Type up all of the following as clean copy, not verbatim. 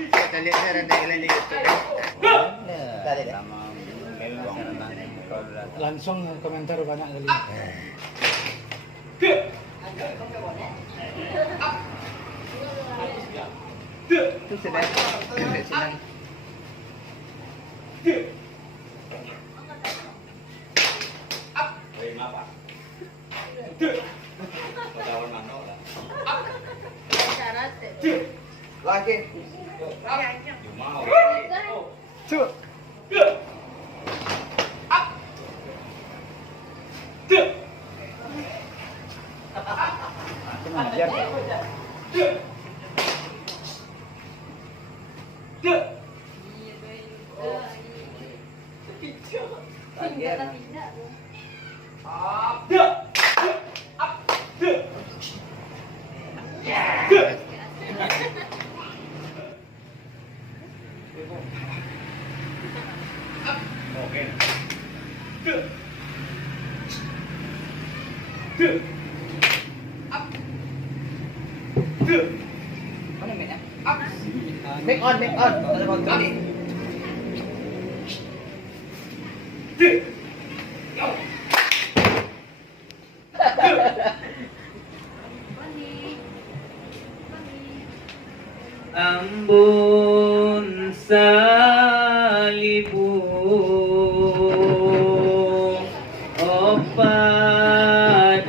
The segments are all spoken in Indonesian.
Kita lihat saya ada ilan di YouTube. Langsung komentar banyak kali. Itu sudah senang. Lagi. Cuk. Make on. Ambon salibu opa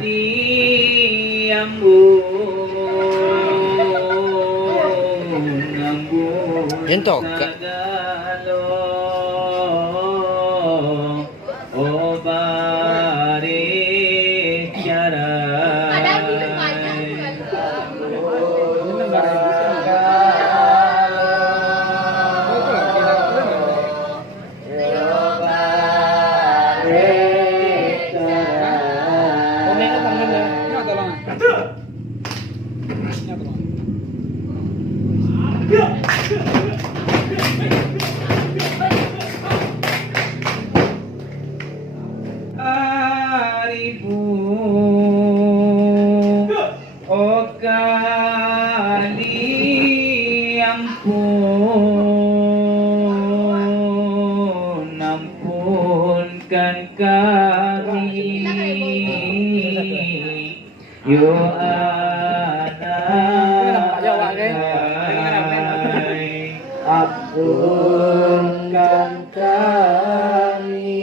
di ambon Yentok. Ampunkan kami, yo Adonai, ampunkan kami,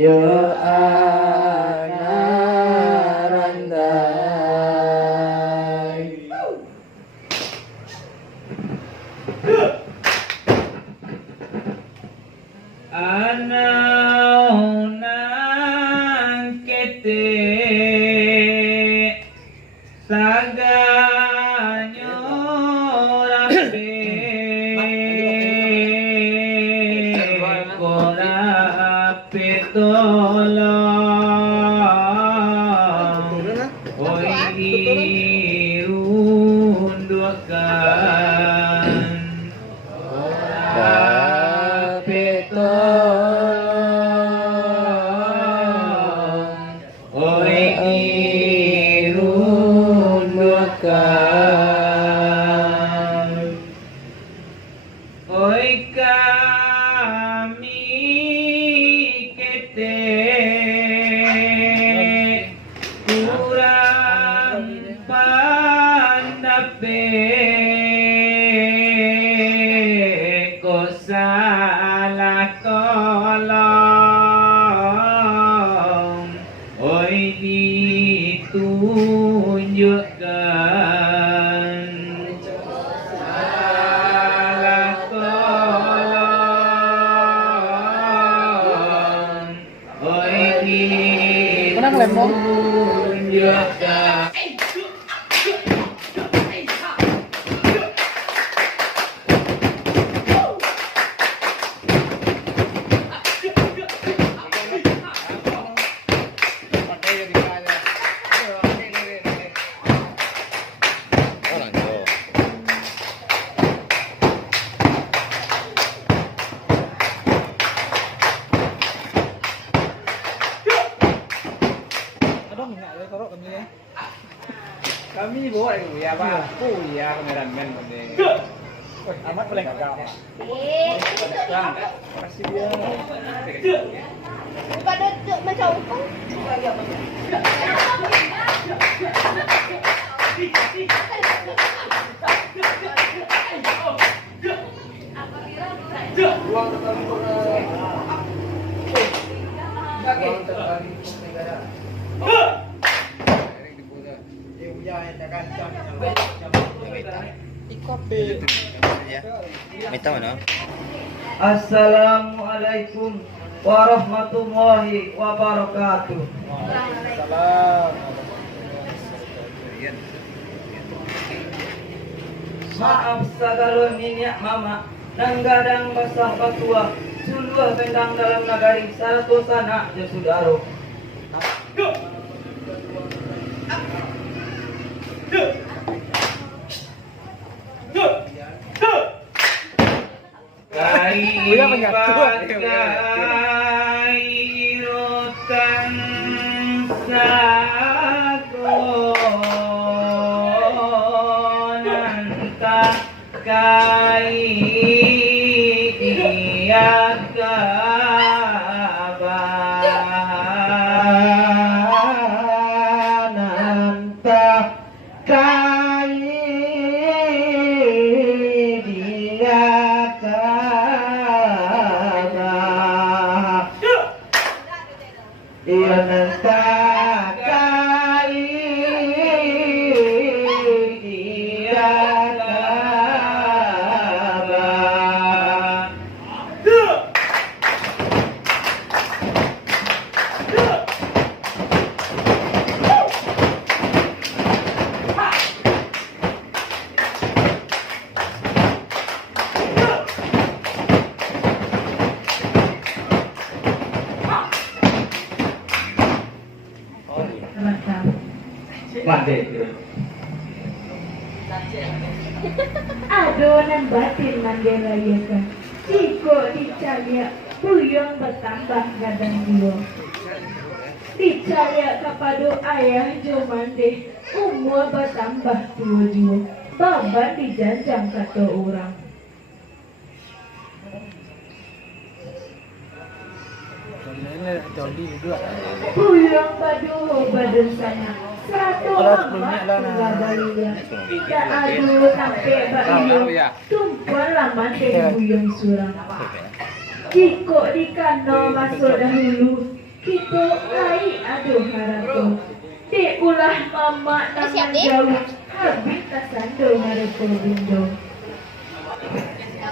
yo Anaunang kete saganyo rape korape tolong oi irunduakan Oi kami kete kurang pandape ko salah tolong oi ditunjukkan salah tolong oi ditunjukkan. minyak ya taruh kami ya. Kami bawa itu ya Pak. Ya kameramen penting. Amat paling kagak. Bang, kasih dia. Bukan duduk macam apa? Minta mana? Assalamualaikum warahmatullahi wabarakatuh. Salam. Maaf sagala minyak mama nanggadang basah patua suluh tendang dalam nagari sarto sana je sudaro. Uya menyatu. Kairotan sagonanta kai iakabananta kai Iananta kai iakaba. Pandai. Adonan batin mandelayakan. Jiko dicaya puyong bertambah gadang jiwa. Dicaya kepada ayah jomande umur bertambah tua jiwa. Baban dijanjang kata orang. Ini joli juga. Puyong badu badan sana. Satu Kalau mama sebelumnya lah, nah. tinggal balinya. Tidak adu sampai bayu. Tumpuan lama teh puyong surang. Jiko di kano masuk dahulu. Kita lai adu harapan. Di ulah mama nama jauh. Habis tasando harapan bindo.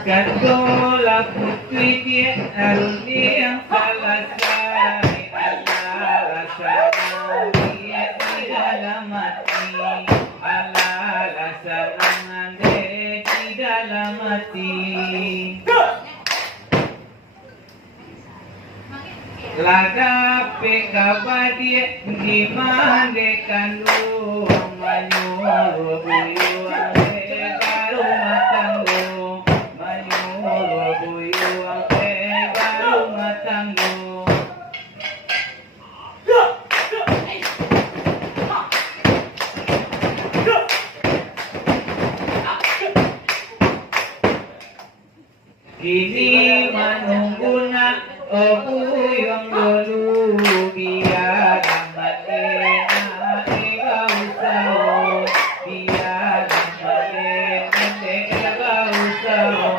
Katola putri dia aruni yang salasai ala sana dia di dalam hati ala lasarangan dia di dalam hati laga pekabadia di mande kandung manyuruh buyuan baru matanggo manyuruh buyuan baru matanggo. Kini menunggu nak yang dulu biar mati nak ega usah biar mati ega usah.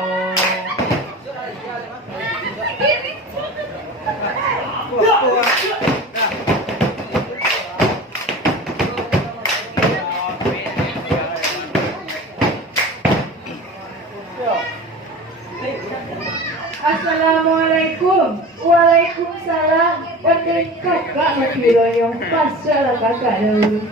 Assalamualaikum. Waalaikumsalam. Pandai kakak mati royong. Pasal kakak dulu.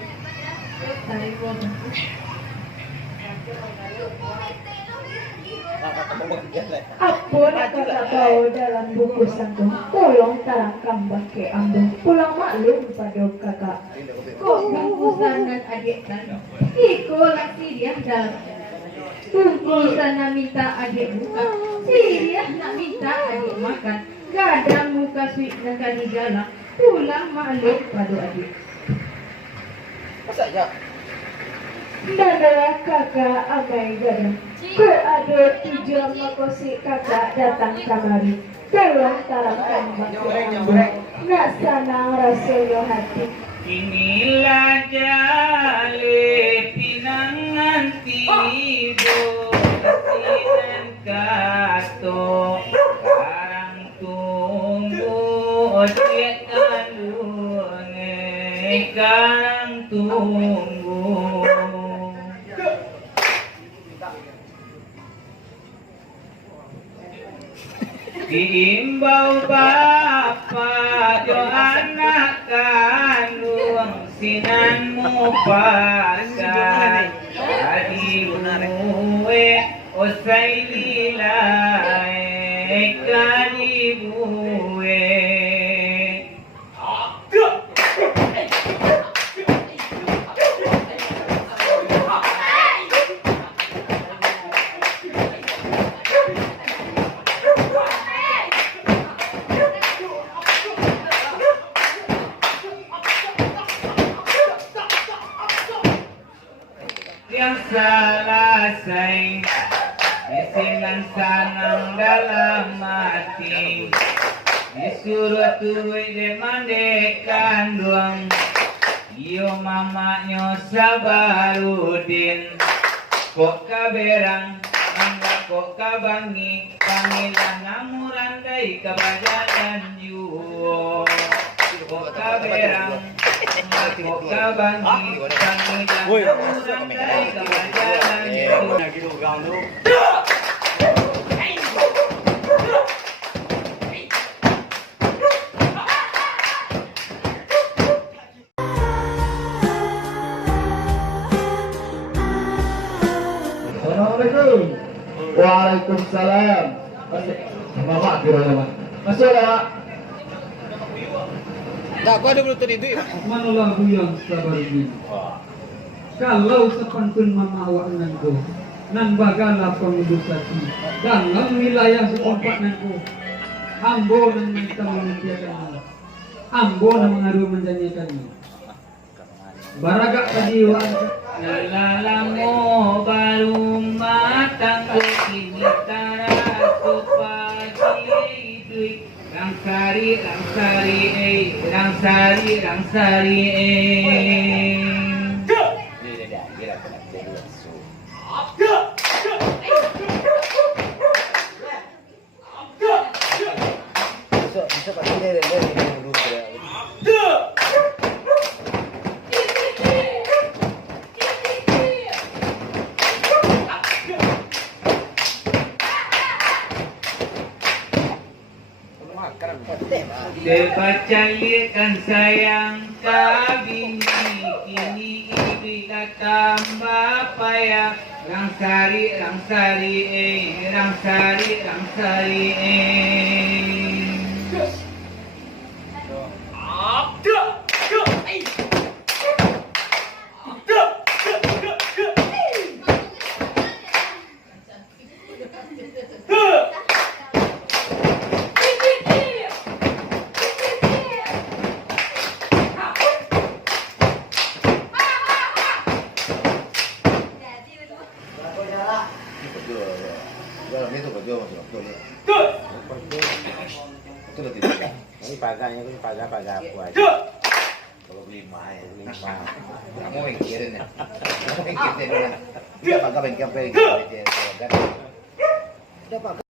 Apa nak kakak tahu dalam buku sangku? Tolong tarangkan baki ambil. Pulang maklum pada kakak. Kok bungkusan dan adik kan? Iko lagi dia dalam. Bungkusan nak minta adik buka. Dia nak minta adik makan. Kadang muka sweet dan kali galak. Pulang maklum pada adik. Dadalah kakak amai gadang. Beradu tujuan makosi kakak datang kamari. Tolong tarangkan ambo. Nak sanang rasulyo hati. Inilah jale pinangan tibo kasinan kato karang tunggu ojek kandunge karang tunggu diimbau bapak jo anak kandung sinanmu pakai adi buwe osai lilai kadi buwe yang selesai isinan sanang dalam mati disuruh tuwi demandekan doang iyo mamanya Sabarudin kok kaberang angga kok kabangi panggilan namurandai kabajalan juo kok kaberang kok kabangi panggilan namurandai kabajalan juo Assalamualaikum. Waalaikumsalam. Mama kira Mak. Masuk ya, Mak. Tak, kau ada berutut itu. Manulah yang sabar ini. Kalau sepantun mama awak nanko, nan bagalah pengudus hati. Dalam wilayah setempat nanko, ambo nan minta menuntiakannya, ambo nan mengaruh menjanjikannya. Baragak tadi wan. Lalamo baru matang kini tarasu pagi dui rangsari Bisa pakai dari dulu. Sepacalikan sayang kabini kini ibu tambah payah rangsari Ini paganya itu pagar aku aja. Kalau beli lima. Kamu yang kirim ya. Kamu yang kirim ya. Dia pagar bengkel. Dia pagar.